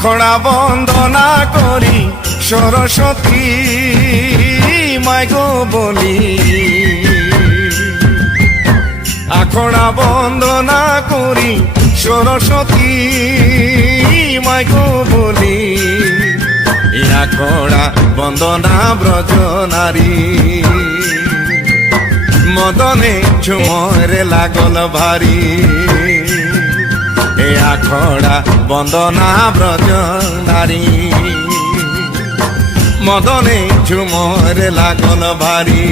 আখড়া বন্দনা করি সরস্বতী মাইগো বলি, আখড়া বন্দনা করি সরস্বতী মাইগো বলি, আখড়া বন্দনা ব্রজ নারী মদনে ঝুমরে লাগল ভারী, এ আখড়া বন্দনা ব্রজ নারী মদনে ঝুমরে লাগল ভারী।